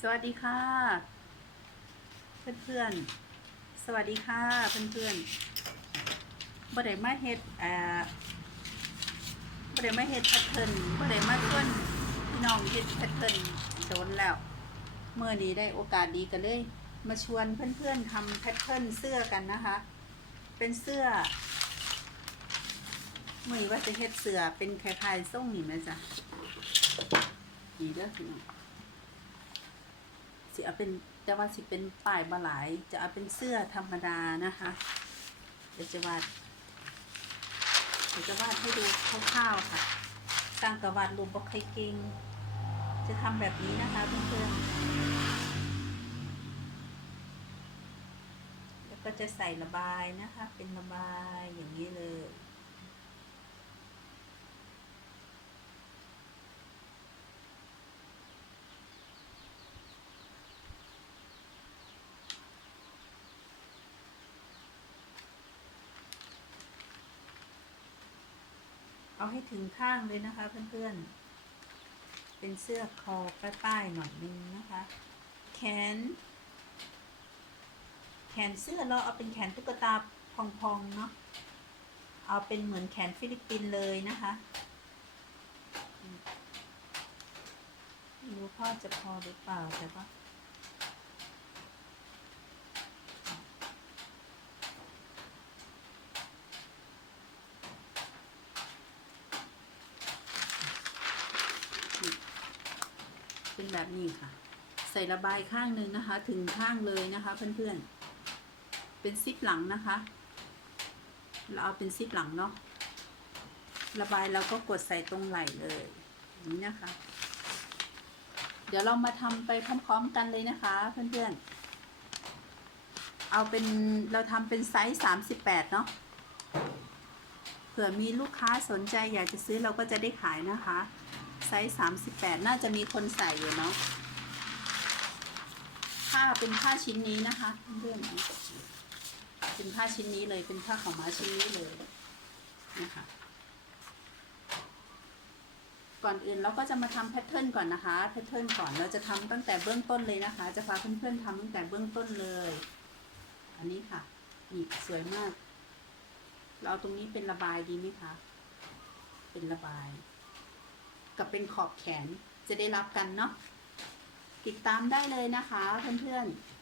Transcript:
สวัสดีค่ะ เพื่อนๆ สวัสดีค่ะ เพื่อนๆบ่ได้มาเฮ็ดอ่าบ่ได้มาเฮ็ดแพทเทิร์นบ่ได้มาชวนพี่น้องเฮ็ดแพทเทิร์นโดนแล้ว เมื่อนี้ได้โอกาสดีกันเลย มาชวนเพื่อนๆทำแพทเทิร์นเสื้อกันนะคะ เป็นเสื้อมือนว่าจะเฮ็ดเสือเป็นคล้ายๆทรงนี่นะจ๊ะดีเด้อพี่น้อง สิเอาเป็นจะว่าสิเป็นป้ายบาหลาย จะเอาเป็นเสื้อธรรมดานะคะ เดี๋ยวจะวาดเดี๋ยวจะวาดให้ดูคร่าวๆค่ะสร้างกระวาดรูปบอกใครเก่งจะทำแบบนี้นะคะเพื่อนๆแล้วก็จะใส่ระบายนะคะ เป็นระบาย เอาให้ถึงข้างเลยนะคะ เพื่อนๆ เป็นเสื้อคอป้ายๆหน่อยนึงนะคะ แขน แขนเสื้อเราเอาเป็นแขนตุ๊กตาพองๆเนาะ เอาเป็นเหมือนแขนฟิลิปปินเลยนะคะรู้พ่อจะพอหรือเปล่าแต่ว่า เป็นแบบนี้ค่ะ ใส่ระบายข้างหนึ่งนะคะ ถึงข้างเลยนะคะ เพื่อนๆ เป็นซิปหลังนะคะ เราเอาเป็นซิปหลังเนาะ ระบายเราก็กดใส่ตรงไหล่เลยนี้นะคะ เดี๋ยวเรามาทำไปพร้อมๆกันเลยนะคะ เพื่อนๆเอาเป็นเราทำเป็นไซส์สามสิบแปดเนาะเผื่อมีลูกค้าสนใจอยากจะซื้อเราก็จะได้ขายนะคะ ไซส์สามสิบแปดน่าจะมีคนใส่อยู่เนาะผ้าเป็นผ้าชิ้นนี้นะคะเพื่อนๆเป็นผ้าชิ้นนี้เลยเป็นผ้าของม้าชิ้นนี้เลยนะคะก่อนอื่นเราก็จะมาทำแพทเทิร์นก่อนนะคะแพทเทิร์นก่อนเราจะทำตั้งแต่เบื้องต้นเลยนะคะ จะพาเพื่อนๆทำตั้งแต่เบื้องต้นเลย อันนี้ค่ะนี่สวยมาก เราเอาตรงนี้เป็นระบายดีไหมคะ เป็นระบาย กับเป็นขอบแขนจะได้รับกันเนาะติดตามได้เลยนะคะเพื่อนๆ